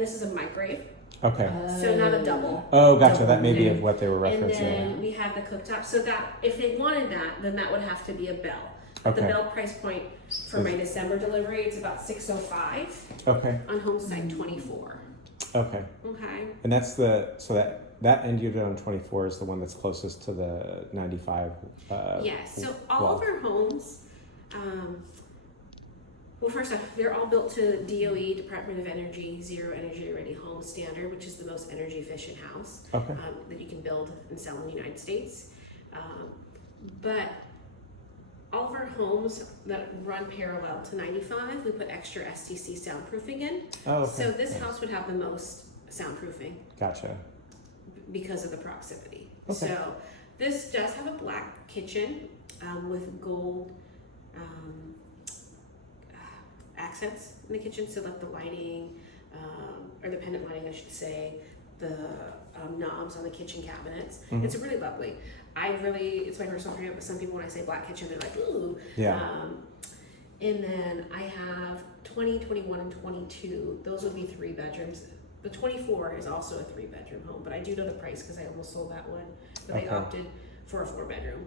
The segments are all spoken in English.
this is a microwave. Okay. So not a double. Oh, gotcha. That may be what they were referencing. And then we have the cooktop. So that if they wanted that, then that would have to be a Bell. Okay. The Bell price point for my December delivery, it's about $605. Okay. On home side 24. Okay. Okay. And that's that end unit on 24 is the one that's closest to the 95. Yes. So all of our homes, well, first off, they're all built to DOE, Department of Energy, Zero Energy Ready Home Standard, which is the most energy efficient house that you can build and sell in the United States. But all of our homes that run parallel to 95, we put extra STC soundproofing in. Oh, okay. So this house would have the most soundproofing. Gotcha. Because of the proximity. Okay. So this does have a black kitchen with gold accents in the kitchen, so like the lighting, or the pendant lighting I should say, the knobs on the kitchen cabinets. Mm-hmm. It's really lovely. It's my personal favorite, but some people when I say black kitchen, they're like, ooh. Yeah. And then I have 20, 21, and 22. Those would be 3 bedrooms. The 24 is also a 3-bedroom home, but I do know the price because I almost sold that one. But I opted for a 4-bedroom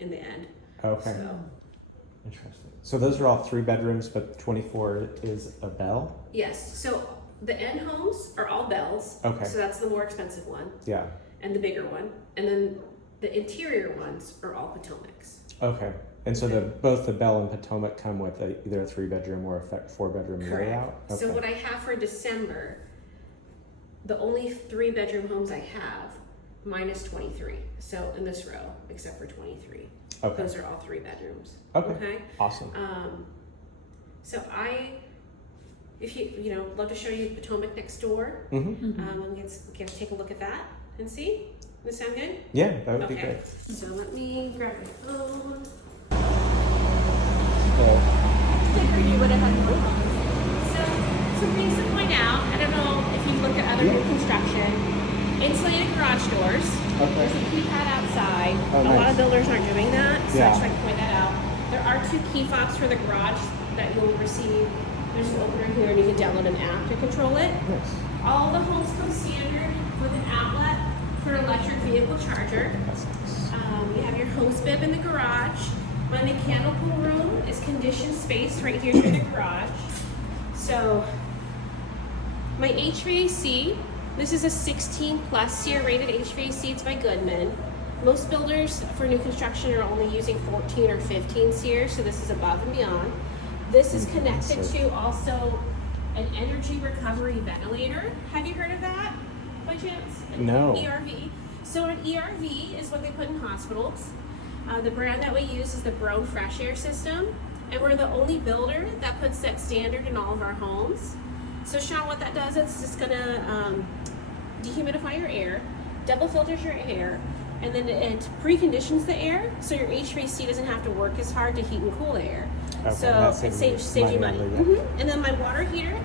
in the end. Okay. So. Interesting. So those are all 3 bedrooms, but 24 is a Bell? Yes. So the end homes are all Bells. Okay. So that's the more expensive one. Yeah. And the bigger one. And then the interior ones are all Potomacs. Okay. And so both the Bell and Potomac come with either a 3-bedroom or a 4-bedroom layout? Okay. So what I have for December, the only 3-bedroom homes I have, minus 23. So in this row, except for 23. Okay. Those are all 3 bedrooms. Okay. Awesome. So if you love to show you Potomac next door. Mm-hmm. We can take a look at that and see. Does that sound good? Yeah, that would be great. So let me grab my phone. Some things to point out. I don't know if you've looked at other new construction. Insulated garage doors. Okay. There's a keypad outside. Oh, a lot of builders aren't doing that, so I just like to point that out. There are 2 key fobs for the garage that you'll receive. There's an opener here, and you can download an app to control it. Nice. All the homes come standard with an outlet for electric vehicle charger. That's nice. You have your hose bib in the garage. My mechanical room is conditioned space right here in the garage. So my HVAC, this is a 16 plus SEER rated HVAC. It's by Goodman. Most builders for new construction are only using 14 or 15 SEER, so this is above and beyond. This is connected to also an energy recovery ventilator. Have you heard of that by chance? No. ERV. So an ERV is what they put in hospitals. The brand that we use is the Brown Fresh Air System, and we're the only builder that puts that standard in all of our homes. So Sean, what that does, it's just gonna dehumidify your air, double filters your air, and then it preconditions the air, so your HVAC doesn't have to work as hard to heat and cool the air. Okay, so it saves you money. Yeah. And then my water heater,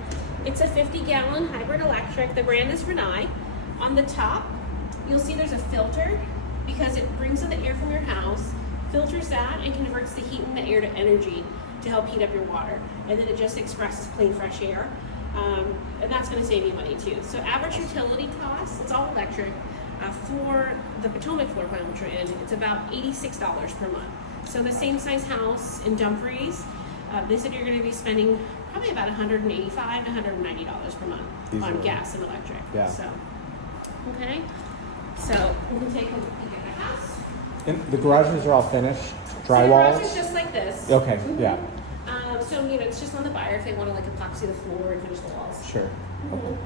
it's a 50-gallon hybrid electric. The brand is Renai. On the top, you'll see there's a filter because it brings in the air from your house, filters that, and converts the heat in the air to energy to help heat up your water. And then it just expresses clean, fresh air. And that's going to save you money too. So average utility costs, it's all electric. For the Potomac floor plan, which we're in, it's about $86 per month. So the same size house in Dumfries, they said you're going to be spending probably about $185 to $190 per month on gas and electric. Yeah. So, okay. So we can take a look at the house. And the garages are all finished? So the Drywall? garage is just like this. Okay, yeah. So it's just on the buyer if they want to like epoxy the floor and finish the walls. Sure. Okay.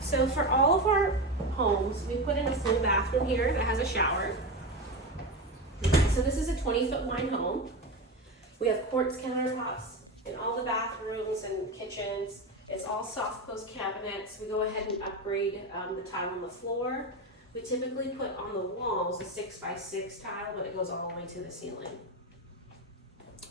So for all of our homes, we put in a full bathroom here that has a shower. So this is a 20-foot wide home. We have quartz countertops in all the bathrooms and kitchens. It's all soft close cabinets. We go ahead and upgrade the tile on the floor. We typically put on the walls a 6x6 tile, but it goes all the way to the ceiling.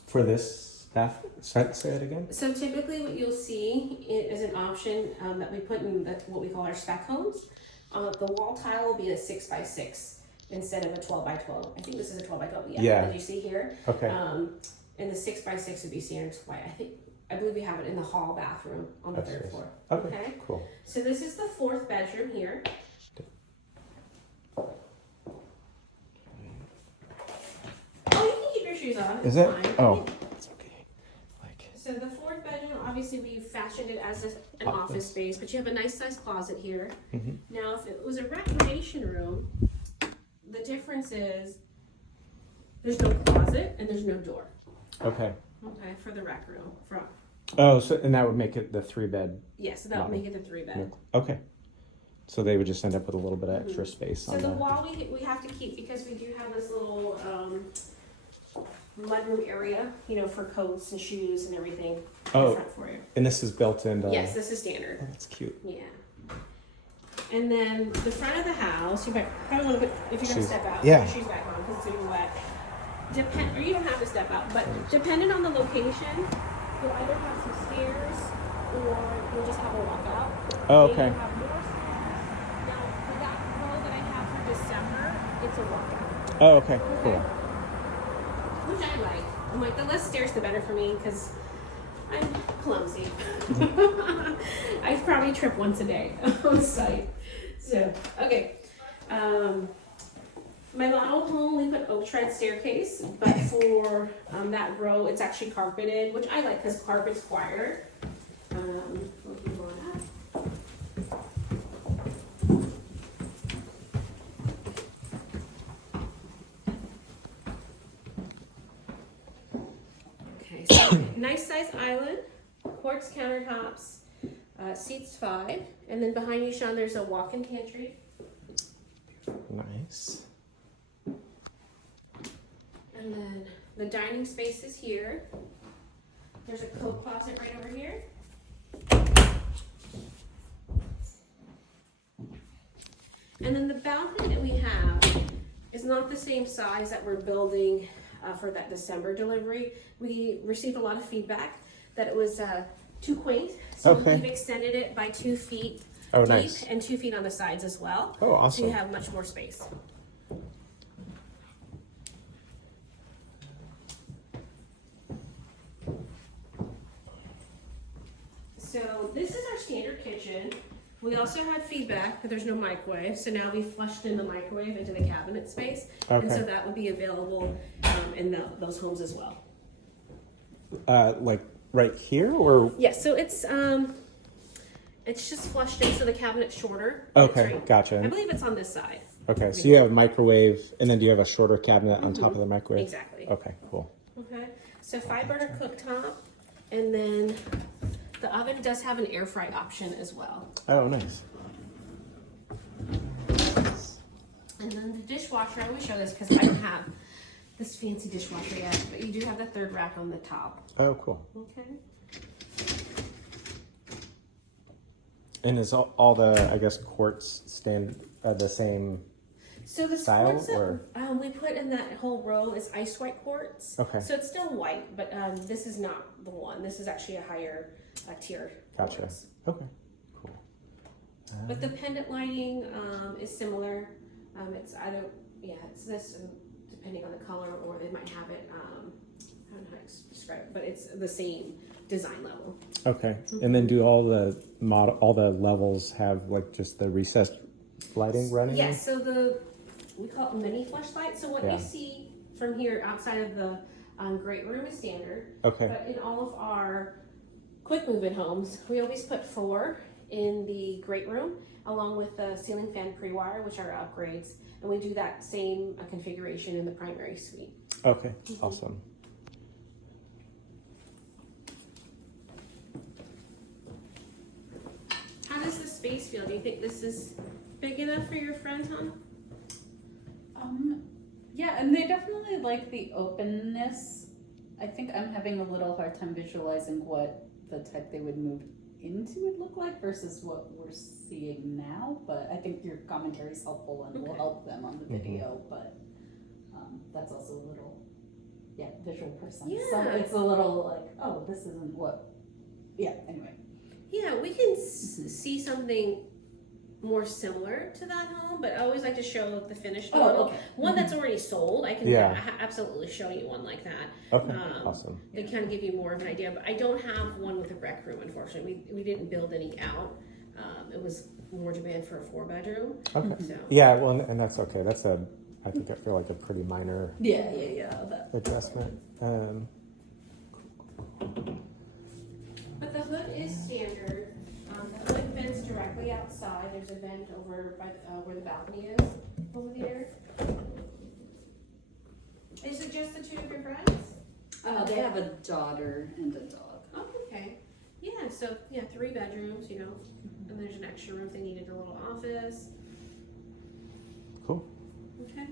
For this bathroom? Say it again? So typically what you'll see is an option that we put in what we call our spec homes. The wall tile will be a 6x6 instead of a 12x12. I think this is a 12x12. Yeah. As you see here. Okay. and the 6x6 would be standard white. I believe we have it in the hall bathroom on the third floor. Okay, cool. So this is the 4th bedroom here. Oh, you can keep your shoes on. Is it? Fine. Oh, it's okay. So the 4th bedroom, obviously we fashioned it as an office space, but you have a nice sized closet here. Now, if it was a recreation room, the difference is there's no closet and there's no door. Okay. Okay, for the rec room front. Oh, so and that would make it the 3-bed. Yes, so that would make it the 3-bed. Okay. So they would just end up with a little bit of extra space So on the wall we have to keep because we do have this little mudroom area, you know, for coats and shoes and everything. Oh, for you. And this is built into. Yes, this is standard. Oh, that's cute. Yeah. And then the front of the house, you might probably want to put, if you're going to step out, put your shoes back on because it's going to be wet. Or you don't have to step out, but depending on the location, you'll either have some stairs or you'll just have a walkout. Oh, okay. Maybe you'll have more stairs. Now, for that row that I have for December, it's a walkout. Oh, okay, cool. Which I like. I'm like, the less stairs, the better for me because I'm clumsy. I probably trip once a day on site. So, okay. My model home, we put oak tread staircase, but for that row, it's actually carpeted, which I like because carpet's quieter. We'll move on up. Okay, so nice size island, quartz countertops, seats 5, and then behind you, Sean, there's a walk-in pantry. Nice. And then the dining space is here. There's a coat closet right over here. And then the balcony that we have is not the same size that we're building for that December delivery. We received a lot of feedback that it was too quaint, so we've extended it by 2 feet deep and 2 feet on the sides as well. Oh, awesome. So you have much more space. So this is our standard kitchen. We also had feedback that there's no microwave, so now we flushed in the microwave into the cabinet space, and so that would be available in those homes as well. Like right here, or? Yes, so it's just flushed in, so the cabinet's shorter. Okay, right, gotcha. I believe it's on this side. Okay, so you have a microwave, and then do you have a shorter cabinet on top of the microwave? Exactly. Okay, cool. Okay, so 5-burner cooktop, and then the oven does have an air fry option as well. Oh, nice. And then the dishwasher, I always show this because I don't have this fancy dishwasher yet, but you do have the 3rd rack on the top. Oh, cool. Okay. And is all the, I guess, quartz the same So the style, quartz or? that we put in that whole row is ice white quartz. Okay. So it's still white, but this is not the one. This is actually a higher tier. Gotcha. Quartz. Okay, cool. But the pendant lighting is similar. It's this, depending on the color, or they might have it, I don't know how to describe it, but it's the same design level. Okay, and then do all the levels have like just the recessed lighting running? Yes, so we call it mini flashlight. So what you see from here outside of the great room is standard. Okay. But in all of our quick move-in homes, we always put 4 in the great room, along with the ceiling fan pre-wire, which are upgrades, and we do that same configuration in the primary suite. Okay, awesome. How does the space feel? Do you think this is big enough for your friend, hon? Yeah, and they definitely like the openness. I think I'm having a little hard time visualizing what the type they would move into would look like versus what we're seeing now, but I think your commentary is helpful and will help them on the video, but that's also a little, visual person. Yeah. So it's a little like, oh, this isn't what, anyway. Yeah, we can see something more similar to that home, but I always like to show the finished Oh, model. okay. One that's already sold, I can Yeah. absolutely show you one like that. Okay, awesome. They kind of give you more of an idea, but I don't have one with a rec room, unfortunately. We didn't build any out. It was more demand for a 4-bedroom. Okay. So. Yeah, well, and that's okay. That's I feel like a pretty minor Yeah. That, adjustment. But the hood is standard. The hood vents directly outside. There's a vent over by where the balcony is over there. Is it just the two of your friends? they have a daughter and a dog. Oh, okay. Yeah, so 3 bedrooms, you know, and there's an extra room if they needed a little office. Cool. Okay.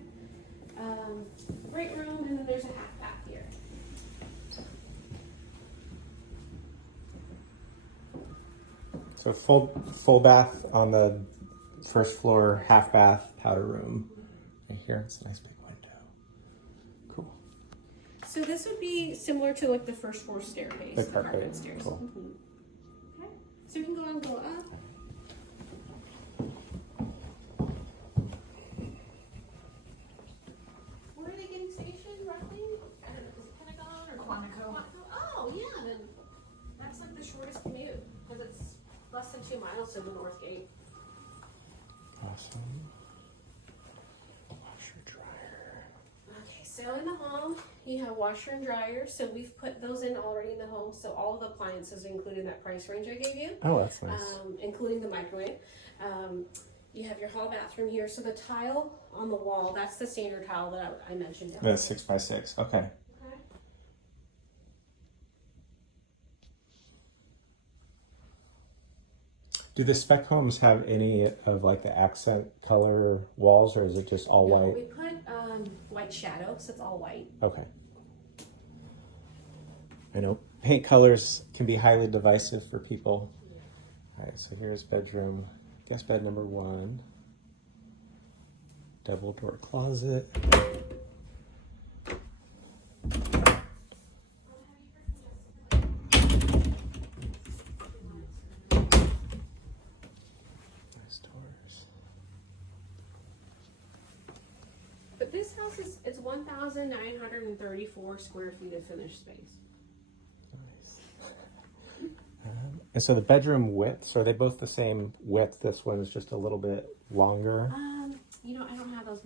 Great room, and then there's a half bath here. So full bath on the first floor, half bath, powder room. Right here, it's a nice big window. Cool. So this would be similar to like the first floor staircase, The carpet. stairs. Cool. Okay. So we can go and go up. Where are they getting stationed roughly? I don't know, is it Pentagon or Quantico? Oh yeah, then that's like the shortest commute because it's less than 2 miles to the north gate. Awesome. Washer, dryer. Okay, so in the home, you have washer and dryer. So we've put those in already in the home. So all of the appliances included in that price range I gave you, Oh, that's nice. including the microwave. You have your hall bathroom here. So the tile on the wall, that's the standard tile that I mentioned. The 6x6. Okay. Okay. Do the spec homes have any of like the accent color walls, or is it just all No, white? we put white shadow, so it's all white. Okay. I know paint colors can be highly divisive for people. All right, so here's bedroom, guest bed number 1. Double door closet. Nice doors. But this house is 1,934 square feet of finished space. Nice. And so the bedroom widths, are they both the same width? This one is just a little bit longer. You know, I don't have those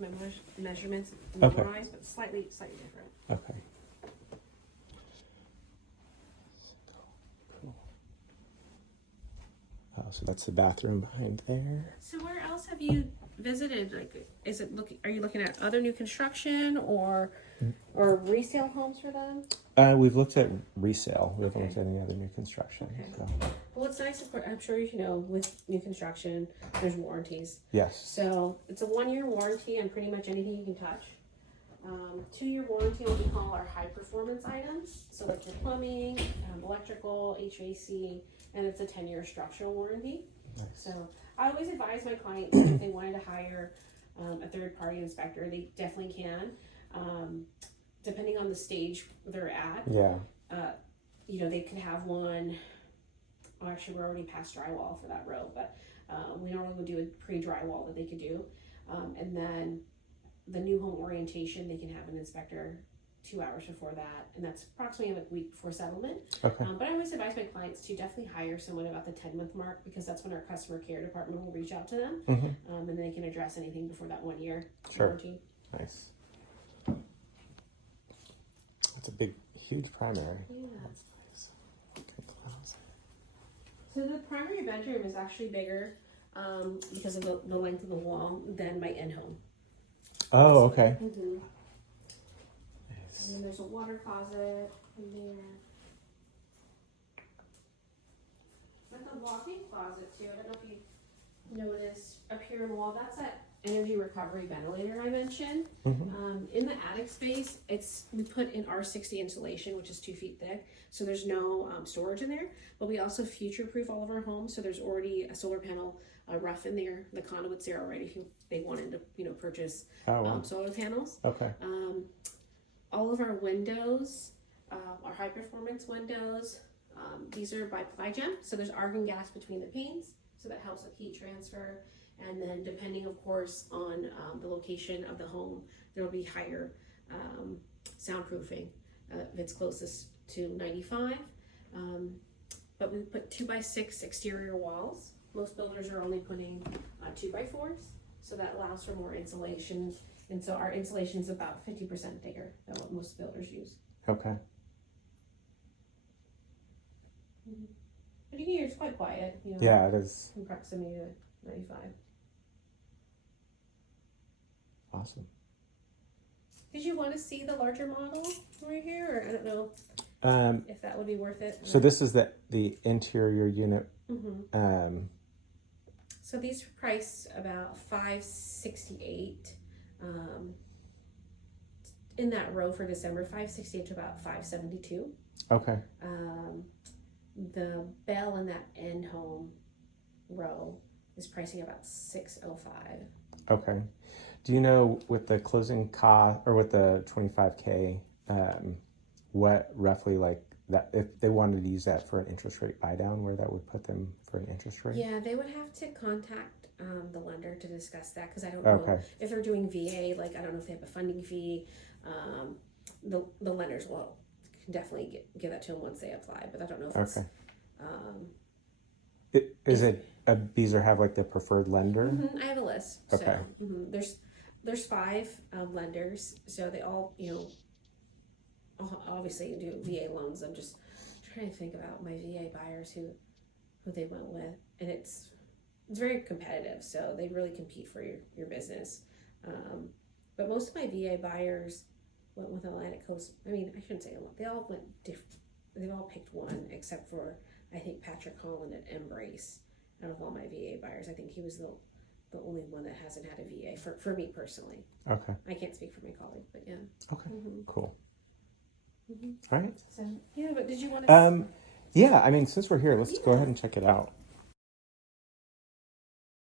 measurements Okay. memorized, but slightly different. Okay. Cool. Oh, so that's the bathroom behind there. So where else have you visited? Like, is it looking? Are you looking at other new construction or resale homes for them? We've looked at resale. We haven't Okay. looked at any other new construction. Okay. So. Well, it's nice. Of course, I'm sure you know with new construction, there's warranties. Yes. So it's a 1-year warranty on pretty much anything you can touch. 2-year warranty on what we call our high performance items. So like your plumbing, electrical, HVAC, and it's a 10-year structural warranty. Nice. So I always advise my clients that if they wanted to hire a third-party inspector, they definitely can. Depending on the stage they're at, Yeah. you know, they could have one. Well, actually, we're already past drywall for that row, but we normally would do a pre-drywall that they could do, and then the new home orientation, they can have an inspector 2 hours before that, and that's approximately a week before settlement. Okay. But I always advise my clients to definitely hire someone about the 10-month mark because that's when our customer care department will reach out to them, Mm-hmm. and then they can address anything before that 1-year Sure. warranty. Nice. That's a big, huge primary. Yeah. That's nice. Good closet. So the primary bedroom is actually bigger because of the length of the wall than my in-home. Oh, okay. Mm-hmm. Nice. And then there's a water closet in there. With the walk-in closet too, I don't know if you noticed up here in the wall, that's that energy recovery ventilator I mentioned. Mm-hmm. In the attic space, we put in R60 insulation, which is 2 feet thick, so there's no storage in there. But we also future-proof all of our homes, so there's already a solar panel rough in there. The conduits there already if they wanted to, purchase Oh, wow. solar panels. Okay. All of our windows, our high-performance windows, these are by Plygem, so there's argon gas between the panes, so that helps with heat transfer. And then depending, of course, on the location of the home, there will be higher soundproofing if it's closest to 95. But we put 2x6 exterior walls. Most builders are only putting 2x4s, so that allows for more insulation. And so our insulation is about 50% thicker than what most builders use. Okay. But you can hear it's quite quiet, you know. Yeah, it is. In proximity to 95. Awesome. Did you want to see the larger model right here, or I don't know if that would be worth it? So this is the interior unit. Mm-hmm. So these were priced about $568. In that row for December, $568 to about $572. Okay. The bell in that end home row is pricing about $605. Okay. Do you know with the closing cost or with the 25K, what roughly like that if they wanted to use that for an interest rate buy down, where that would put them for an interest rate? Yeah, they would have to contact the lender to discuss that because I don't know if they're doing VA. Like I don't know if they have a funding fee. The lenders will definitely give that to them once they apply, but I don't know if it's is it a Beazer have like the preferred lender? I have a list. Okay. So there's 5 lenders, so they all obviously do VA loans. I'm just trying to think about my VA buyers who they went with, and it's very competitive, so they really compete for your business. But most of my VA buyers went with Atlantic Coast. I mean, I shouldn't say a lot. They all went different. They've all picked one, except for I think Patrick Holland at Embrace. Out of all my VA buyers, I think he was the only one that hasn't had a VA for me personally. Okay. I can't speak for my colleague, but yeah. Okay. Cool. All right. So yeah, but did you want to? Yeah. I mean, since we're here, let's go ahead and check it out.